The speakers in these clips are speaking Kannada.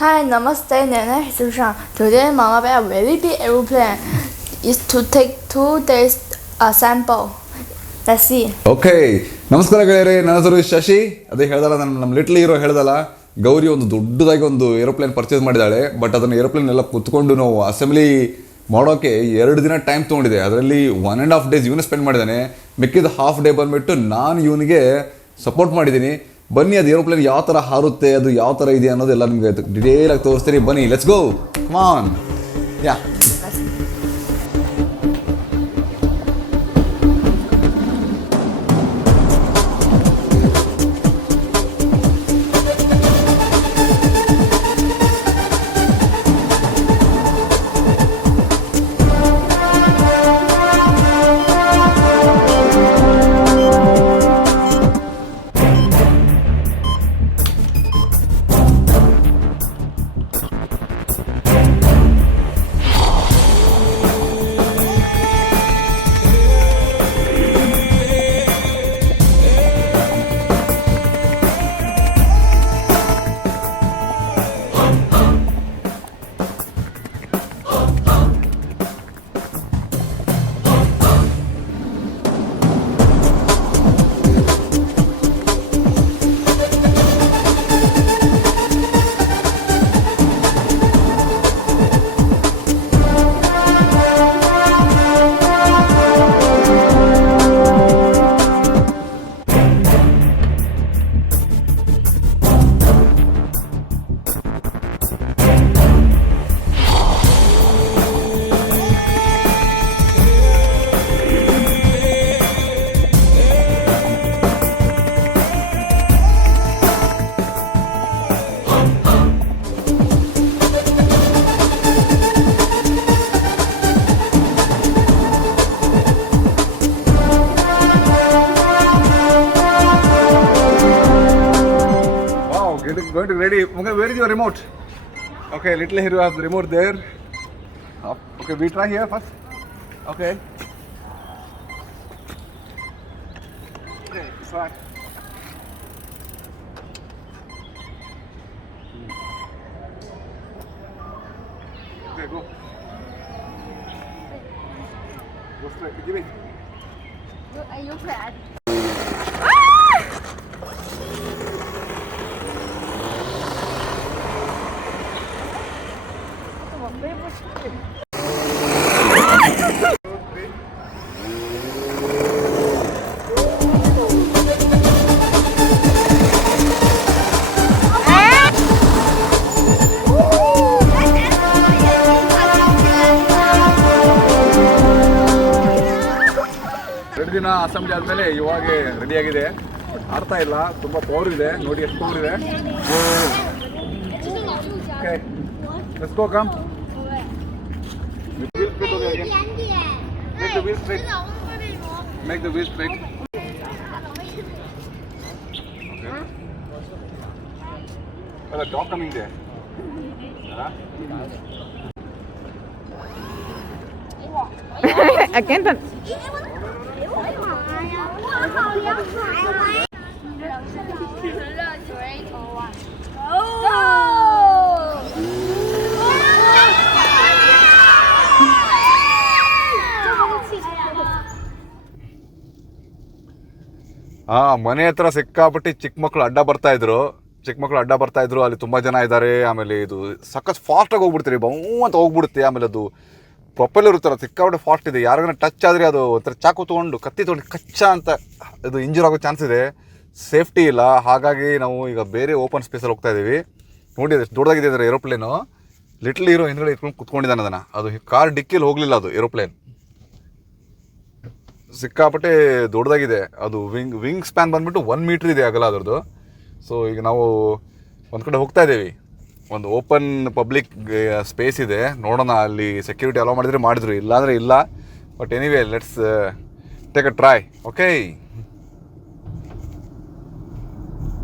Hi, namaste, Nana Susan. Today, Mama Bear very big aeroplane is to take 2 days sample. Let's see. Okay ನಮಸ್ಕಾರ ಗೆಳೆಯರೆ, ನನ್ನ ಹೆಸರು ಶಶಿ. ಅದೇ ಹೇಳ್ದಲ್ಲ, ನಮ್ಮ ಲಿಟ್ಲ್ ಹೀರೋ ಹೇಳ್ದಲ್ಲ, ಗೌರಿ ಒಂದು ದೊಡ್ಡದಾಗಿ ಒಂದು ಏರೋಪ್ಲೇನ್ ಪರ್ಚೇಸ್ ಮಾಡಿದ್ದಾಳೆ. ಬಟ್ ಅದನ್ನು ಏರೋಪ್ಲೇನ್ ಎಲ್ಲ ಕುತ್ಕೊಂಡು ನಾವು ಅಸೆಂಬ್ಲಿ ಮಾಡೋಕ್ಕೆ 2 ದಿನ ಟೈಮ್ ತೊಗೊಂಡಿದೆ. ಅದರಲ್ಲಿ 1.5 days ಇವನು ಸ್ಪೆಂಡ್ ಮಾಡಿದ್ದಾನೆ. ಮಿಕ್ಕಿದ ಹಾಫ್ ಡೇ ಬಂದುಬಿಟ್ಟು ನಾನು ಇವನಿಗೆ ಸಪೋರ್ಟ್ ಮಾಡಿದ್ದೀನಿ. ಬನ್ನಿ, ಅದು ಏರೋಪ್ಲೇನ್ ಯಾವ ಥರ ಹಾರುತ್ತೆ, ಅದು ಯಾವ ಥರ ಇದೆ ಅನ್ನೋದೆಲ್ಲ ನಿಮಗೆ ಡಿಟೇಲಾಗಿ ತೋರಿಸ್ತೀನಿ. ಬನ್ನಿ, let's go, come on. Yeah going to ready. Okay, where is your remote? Okay, little hero has the remote there. Okay, we try here first. Okay. Okay, try. Okay, go. Go straight. Give me. Are you glad? ದಿನ ಅಸೆಂಬ್ಲಿ ಆದಮೇಲೆ ಇವಾಗ ರೆಡಿಯಾಗಿದೆ. ಅರ್ಥ ಇಲ್ಲ, ತುಂಬ ಪವರ್ ಇದೆ. ನೋಡಿ ಎಷ್ಟು ಪವರ್ ಇದೆ. Okay, let's go, come. Make the wheel straight. Make the wheel straight. Okay. Oh, the dog coming there. I can't. ಮನೆ ಹತ್ರ ಸಿಕ್ಕಾಪಟ್ಟಿ ಚಿಕ್ಕ ಮಕ್ಕಳು ಅಡ್ಡ ಬರ್ತಾ ಇದ್ರು. ಅಲ್ಲಿ ತುಂಬ ಜನ ಇದ್ದಾರೆ. ಆಮೇಲೆ ಇದು ಸಖತ್ ಫಾಸ್ಟಾಗಿ ಹೋಗ್ಬಿಡ್ತೀರಿ, ಅಂತ ಹೋಗ್ಬಿಡುತ್ತೆ. ಆಮೇಲೆ ಅದು ಪ್ರೊಪೆಲ್ಲರ್ ಇರುತ್ತಲ್ಲ, ಸಿಕ್ಕಾಪಟ್ಟೆ ಫಾಸ್ಟ್ ಇದೆ. ಯಾರಿಗಾನ ಟಚ್ ಆದರೆ ಅದು ಒಂಥರ ಚಾಕು ತೊಗೊಂಡು ಕತ್ತಿ ತೊಗೊಂಡು ಕಚ್ಚ ಅಂತ ಇದು ಇಂಜೂರ್ ಆಗೋ ಚಾನ್ಸ್ ಇದೆ. ಸೇಫ್ಟಿ ಇಲ್ಲ. ಹಾಗಾಗಿ ನಾವು ಈಗ ಬೇರೆ ಓಪನ್ ಸ್ಪೇಸಲ್ಲಿ ಹೋಗ್ತಾ ಇದ್ದೀವಿ. ನೋಡಿ, ಎಷ್ಟು ದೊಡ್ಡದಾಗಿದೆ ಅಂದರೆ ಏರೋಪ್ಲೇನು. ಲಿಟ್ಲ್ ಹೀರೋ ಹಿಂದ್ಗಡೆ ಇಟ್ಕೊಂಡು ಕುತ್ಕೊಂಡಿದ್ದಾನೆ. ಅದನ್ನು ಅದು ಕಾರ್ ಡಿಕ್ಕಿಯಲ್ಲಿ ಹೋಗಲಿಲ್ಲ. ಅದು ಏರೋಪ್ಲೇನ್ ಸಿಕ್ಕಾಪಟ್ಟೆ ದೊಡ್ಡದಾಗಿದೆ. ಅದು ವಿಂಗ್ ಸ್ಪ್ಯಾನ್ ಬಂದುಬಿಟ್ಟು 1 meter ಇದೆ ಅಗಲ ಅದರದ್ದು. ಸೊ ಈಗ ನಾವು ಒಂದು ಕಡೆ ಹೋಗ್ತಾ ಇದ್ದೀವಿ. ಒಂದು ಓಪನ್ ಪಬ್ಲಿಕ್ ಸ್ಪೇಸ್ ಇದೆ. ನೋಡೋಣ, ಅಲ್ಲಿ ಸೆಕ್ಯೂರಿಟಿ ಅಲೋ ಮಾಡಿದರೆ ಮಾಡಿದ್ರು, ಇಲ್ಲಾಂದರೆ ಇಲ್ಲ. But anyway, let's take a try. Okay,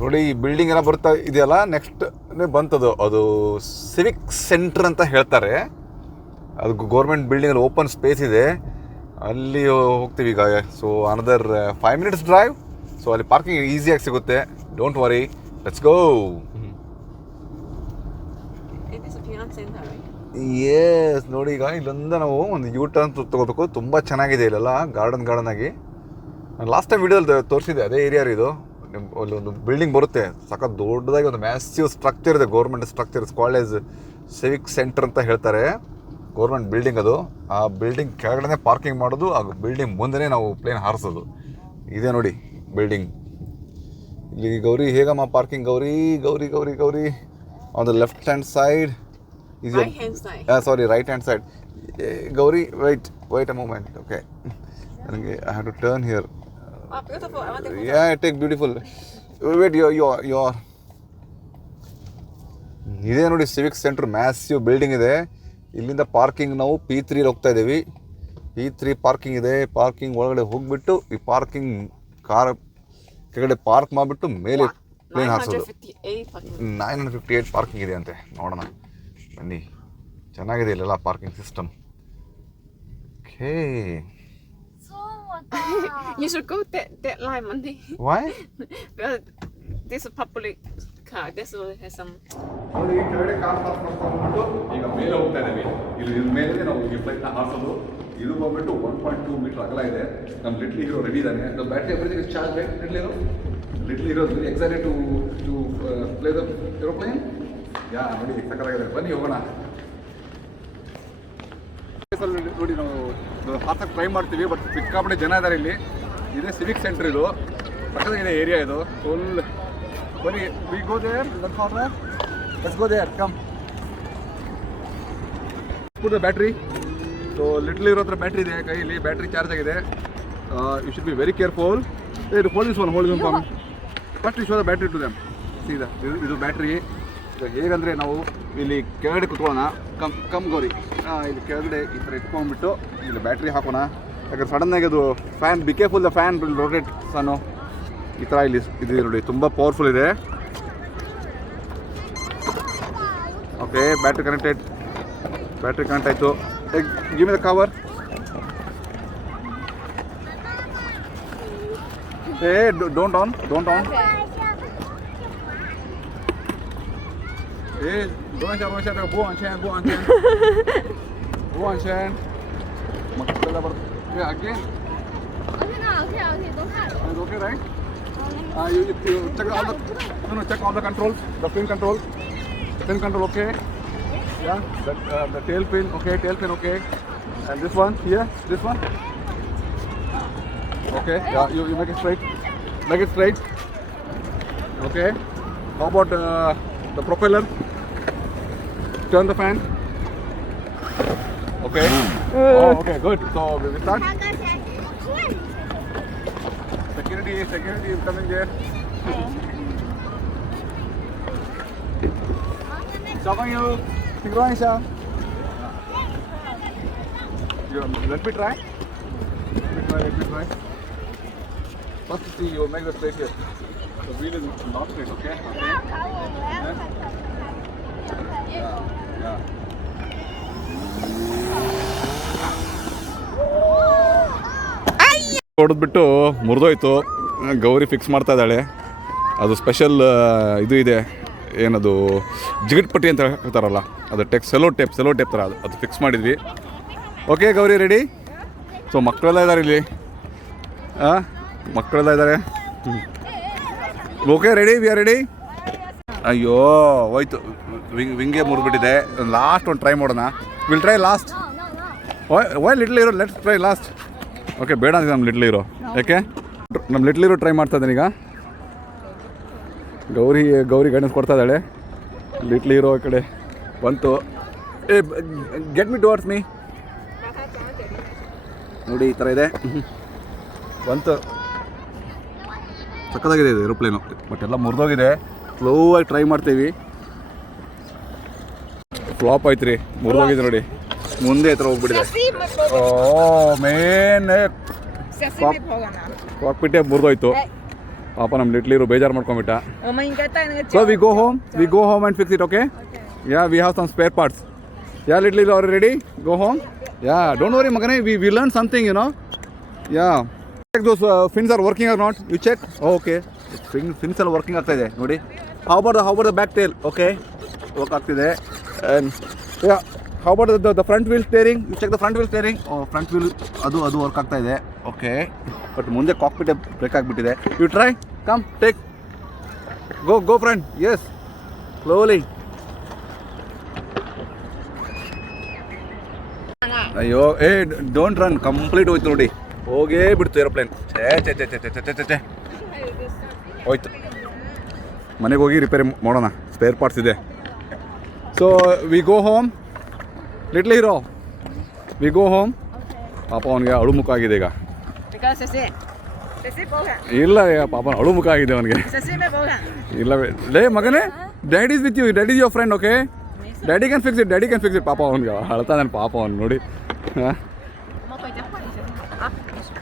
ನೋಡಿ ಈ ಬಿಲ್ಡಿಂಗ್ ಎಲ್ಲ ಬರ್ತಾ ಇದೆಯಲ್ಲ, ನೆಕ್ಸ್ಟ್ ಬಂತದು. ಅದು ಸಿವಿಕ್ ಸೆಂಟ್ರ್ ಅಂತ ಹೇಳ್ತಾರೆ. ಅದು ಗೌರ್ಮೆಂಟ್ ಬಿಲ್ಡಿಂಗಲ್ಲಿ ಓಪನ್ ಸ್ಪೇಸ್ ಇದೆ. ಅಲ್ಲಿ ಹೋಗ್ತೀವಿ ಈಗ. So another 5 minutes drive. So ಅಲ್ಲಿ ಪಾರ್ಕಿಂಗ್ ಈಸಿಯಾಗಿ ಸಿಗುತ್ತೆ. Don't worry, let's go. Yes ನೋಡಿ, ಈಗ ಇಲ್ಲಿಂದ ನಾವು ಒಂದು ಯೂ ಟರ್ನ್ ತೊಗೋಬೇಕು. ತುಂಬ ಚೆನ್ನಾಗಿದೆ ಇಲ್ಲೆಲ್ಲ, ಗಾರ್ಡನ್ ಆಗಿ. ಲಾಸ್ಟ್ ಟೈಮ್ ವಿಡಿಯೋದಲ್ಲಿ ತೋರಿಸಿದೆ ಅದೇ ಏರಿಯಾ ಇದು. ಒಂದು ಬಿಲ್ಡಿಂಗ್ ಬರುತ್ತೆ, ಸಖತ್ ದೊಡ್ಡದಾಗಿ ಒಂದು ಮ್ಯಾಸಿವ್ ಸ್ಟ್ರಕ್ಚರ್ ಇದೆ, government structure, college Civic centre ಅಂತ ಹೇಳ್ತಾರೆ. ಗೌರ್ಮೆಂಟ್ ಬಿಲ್ಡಿಂಗ್ ಅದು. ಆ ಬಿಲ್ಡಿಂಗ್ ಕೆಳಗಡೆ ಪಾರ್ಕಿಂಗ್ ಮಾಡೋದು, ಆ ಬಿಲ್ಡಿಂಗ್ ಮುಂದೆ ನಾವು ಪ್ಲೇನ್ ಹಾರಿಸೋದು. ಇದೆ ನೋಡಿ ಬಿಲ್ಡಿಂಗ್. ಇಲ್ಲಿ ಗೌರಿ ಹೇಗಮ್ಮ parking? Gauri on the left hand side is right hand side. Sorry, right hand side. Gauri, wait a moment. Okay, I have to turn here. Beautiful. I want to photo. Yeah, take beautiful. Wait, your ಇದೆ ನೋಡಿ ಸಿವಿಕ್ ಸೆಂಟರ್, ಮ್ಯಾಸಿವ್ ಬಿಲ್ಡಿಂಗ್ ಇದೆ. ಇಲ್ಲಿಂದ ಪಾರ್ಕಿಂಗ್ ನಾವು P3 ಹೋಗ್ತಾ ಇದ್ದೀವಿ. P3 ಪಾರ್ಕಿಂಗ್ ಇದೆ. ಪಾರ್ಕಿಂಗ್ ಒಳಗಡೆ ಹೋಗ್ಬಿಟ್ಟು ಈ ಪಾರ್ಕಿಂಗ್ ಕಾರ್ ಕೆಳಗಡೆ ಪಾರ್ಕ್ ಮಾಡಿಬಿಟ್ಟು ಮೇಲೆ ಪ್ಲೇನ್ ಹಾರಿಸೋದು. 958 ಪಾರ್ಕಿಂಗ್ ಇದೆ ಅಂತೆ. ನೋಡೋಣ ಬನ್ನಿ, ಚೆನ್ನಾಗಿದೆ ಇಲ್ಲೆಲ್ಲ parking system. Okay. You should go that line, Monday. Why? Because this is public car. This will have some. ನೋಡಿ, ಕೆಳಗಡೆ ಕಾರ್ ಪಾರ್ಕ್ ಮಾಡ್ಕೊಂಡು ಈಗ ಮೇಲೆ ಹೋಗ್ತಾ ಇದ್ದೀವಿ. ಇಲ್ಲಿ ಮೇಲೆ ನಾವು ಈ ಫ್ಲೈಟ್ನ ಹಾರಿಸೋದು. ಇದು ಬಂದ್ಬಿಟ್ಟು 1.2 ಮೀಟರ್ ಅಗಲ ಇದೆ. ನಮ್ಮ ಲಿಟ್ಲ್ ಹೀರೋ ರೆಡಿ ಇದ್ದಾನೆ. The battery everything is charge. Little hero very excited to play the aeroplane. Yeah ನೋಡಿ, ಸಕ್ಕತ್ತಾಗಿದೆ. ಬನ್ನಿ ಹೋಗೋಣ. ನೋಡಿ, ನಾವು ಹಾಕಕ್ಕೆ ಟ್ರೈ ಮಾಡ್ತೀವಿ, ಬಟ್ ಸಿಕ್ಕಾಪಟ್ಟೆ ಜನ ಇದ್ದಾರೆ ಇಲ್ಲಿ. ಇದೇ ಸಿವಿಕ್ ಸೆಂಟರ್, ಇದು ಸಕ್ಕತ್ತಾಗಿದೆ ಏರಿಯಾ ಇದು ಫುಲ್. ಬನ್ನಿ, we go there, let's go there, come. Put the battery. So little ಇರೋ ಹತ್ರ ಬ್ಯಾಟ್ರಿ ಇದೆ ಕೈಯಲ್ಲಿ, ಬ್ಯಾಟ್ರಿ ಚಾರ್ಜ್ ಆಗಿದೆ. You should be very careful. Hold this one first you show the battery to them. ಸೀದಾ ಇದು ಬ್ಯಾಟ್ರಿ. ಹೇಗಂದರೆ ನಾವು ಇಲ್ಲಿ ಕೆಳಗಡೆ ಕುತ್ಕೊಳ್ಳೋಣ. ಕಮ್ ಗೌರಿ, ಇಲ್ಲಿ ಕೆಳಗಡೆ ಈ ಥರ ಇಟ್ಕೊಂಡ್ಬಿಟ್ಟು ಇಲ್ಲಿ ಬ್ಯಾಟ್ರಿ ಹಾಕೋಣ. ಯಾಕಂದ್ರೆ ಸಡನ್ನಾಗಿ ಅದು fan, be careful the fan will rotate ಸನ್ನು. ಈ ಥರ ಇಲ್ಲಿ ಇದು ನೋಡಿ, ತುಂಬ ಪವರ್ಫುಲ್ ಇದೆ. ಓಕೆ, ಬ್ಯಾಟ್ರಿ ಕನೆಕ್ಟ್ ಆಯಿತು. Give me the cover. Don't on. Go on, again. It's okay, right? You check all the controls, the pin control. Pin control, okay? Yeah, the tail pin, okay. And this one here, this one. Okay, yeah, you make it straight. Okay. How about the propeller? Turn the fan. Okay. Okay, good. So we start. Security is coming there. you. Synchronize. Let me try. First see, you make the straight here. The wheel is not straight, okay? Yeah. ಹೊಡೆದ್ಬಿಟ್ಟು ಮುರಿದೋಯ್ತು. ಗೌರಿ ಫಿಕ್ಸ್ ಮಾಡ್ತಾ ಇದ್ದಾಳೆ. ಅದು ಸ್ಪೆಷಲ್ ಇದು ಇದೆ, ಏನದು ಜಿಗಿಟ್ ಪಟ್ಟಿ ಅಂತ ಹೇಳ್ತಾರಲ್ಲ, ಅದು ಸೆಲೋ ಟೇಪ್ ಥರ ಅದು ಫಿಕ್ಸ್ ಮಾಡಿದ್ವಿ. Okay Gauri, ready? ಸೊ ಮಕ್ಕಳೆಲ್ಲ ಇದ್ದಾರೆ ಇಲ್ಲಿ. ಮಕ್ಕಳೆಲ್ಲ ಇದ್ದಾರೆ. Okay, ready? We are ready. ಅಯ್ಯೋ ಹೋಯ್ತು, ವಿಂಗೆ ಮುರಿದ್ಬಿಟ್ಟಿದೆ. ಲಾಸ್ಟ್ ಒಂದು ಟ್ರೈ ಮಾಡೋಣ. Will try last. Why little hero, let's try last. Okay, ಬೇಡ ಅಂತ ನಮ್ಮ ಲಿಟ್ಲ್ ಹೀರೋ. ಯಾಕೆ? ನಮ್ಮ ಲಿಟ್ಲ್ ಹೀರೋ ಟ್ರೈ ಮಾಡ್ತಾ ಇದ್ದಾನೆ ಈಗ. ಗೌರಿ ಗೈಡೆನ್ಸ್ ಕೊಡ್ತಾ ಇದ್ದಾಳೆ. ಲಿಟ್ಲ್ ಹೀರೋ ಈ ಕಡೆ ಬಂತು. Get me towards me. ನೋಡಿ, ಈ ಥರ ಇದೆ. ಬಂತು. ಸಕ್ಕತ್ತಾಗಿದೆ ಇದು ಏರೋಪ್ಲೇನು, ಬಟ್ ಎಲ್ಲ ಮುರಿದೋಗಿದೆ. ಸ್ಲೋ ಆಗಿ ಟ್ರೈ ಮಾಡ್ತೀವಿ. ಫ್ಲಾಪ್ ಆಯ್ತು ರೀ, ಮುರಿದೋಗಿದೆ ನೋಡಿ. ಮುಂದೆ ಹತ್ರ ಹೋಗ್ಬಿಟ್ಟಿದೆ. ಮೇನ್ ಕಾಕ್ಪಿಟ್ಟೆ ಮುರಿದೋಯ್ತು. ಪಾಪ ನಮ್ಮ ಲಿಟ್ಲ್ ಹೀರೋ ಬೇಜಾರು ಮಾಡ್ಕೊಂಬಿಟ್ಟ. So we go home and fix it. Okay, yeah, we have some spare parts. Yeah little hero, are ready? Go home. Yeah, don't worry ಮಗನೇ, we learn something, you know. Yeah, check those fins are working or not. You check. Okay, fins ಎಲ್ಲ ವರ್ಕಿಂಗ್ ಆಗ್ತಾ ಇದೆ ನೋಡಿ. How about the back tail? Okay, work ಆಗ್ತಿದೆ. And yeah, how about the front wheel steering? You check the front wheel steering. Oh, front wheel ಅದು ವರ್ಕ್ ಆಗ್ತಾ ಇದೆ. ಓಕೆ, ಬಟ್ ಮುಂದೆ ಕಾಕ್ಪಿಟ್ ಬ್ರೇಕ್ ಆಗಿಬಿಟ್ಟಿದೆ. You try, come take, go friend. Yes, slowly. ಅಯ್ಯೋ, ಡೋಂಟ್ ರನ್, ಕಂಪ್ಲೀಟ್ ಹೋಯ್ತು ನೋಡಿ, ಹೋಗೇ ಬಿಡ್ತು ಏರೋಪ್ಲೇನ್. ಛೇ ಹೋಯ್ತು. ಮನೆಗೆ ಹೋಗಿ ರಿಪೇರಿ ಮಾಡೋಣ, ಸ್ಪೇರ್ ಪಾರ್ಟ್ಸ್ ಇದೆ. So we go home, little hero, V go home. ಪಾಪ ಅವನಿಗೆ ಅಳು ಮುಖ ಆಗಿದೆ ಈಗ. ಇಲ್ಲ ಪಾಪ ಅಳು ಮುಖ ಆಗಿದೆ ಅವನಿಗೆ. ಇಲ್ಲ ಲೇ ಮಗನೇ, daddy is with you, daddy is your friend. Okay, daddy can fix it. ಪಾಪ ಅವ್ನಿಗೆ ಅಳ್ತಾನೆ ಪಾಪ ಅವ್ನು ನೋಡಿ. ಹಾಂ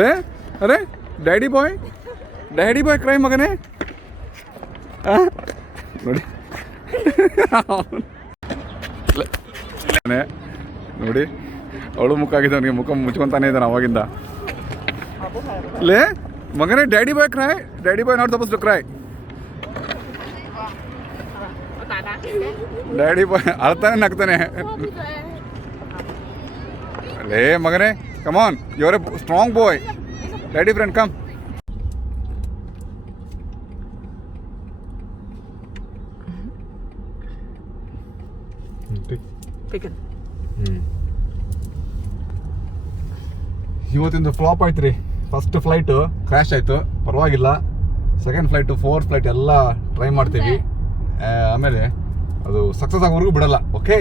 ಲೇ, ಅರೆ ಡ್ಯಾಡಿ ಬಾಯ್ ಕ್ರೈ ಮಗನೇ. ಹಾಂ ನೋಡಿ ನೋಡಿ, ಅವಳು ಮುಖ ಆಗಿದೆ ಅವನಿಗೆ, ಮುಖ ಮುಚ್ಕೊತಾನೆ ಇದ್ದಾನೆ ಅವಾಗಿಂದ. ಲೇ ಮಗನೇ, daddy boy not suppose to cry. Daddy boy ಅಳ್ತಾನೆ ನಗ್ತಾನೆ. ಲೇ ಮಗನೇ, come on, you are a strong boy. Daddy friend, come. ಇವತ್ತಿಂದು ಫ್ಲಾಪ್ ಆಯ್ತು ರೀ. ಫಸ್ಟ್ ಫ್ಲೈಟು ಕ್ರ್ಯಾಶ್ ಆಯಿತು, ಪರವಾಗಿಲ್ಲ. ಸೆಕೆಂಡ್ ಫ್ಲೈಟು, ಫೋರ್ತ್ ಫ್ಲೈಟ್ ಎಲ್ಲ ಟ್ರೈ ಮಾಡ್ತೀವಿ. ಆಮೇಲೆ ಅದು ಸಕ್ಸಸ್ ಆಗೋವರೆಗೂ ಬಿಡಲ್ಲ. ಓಕೆ.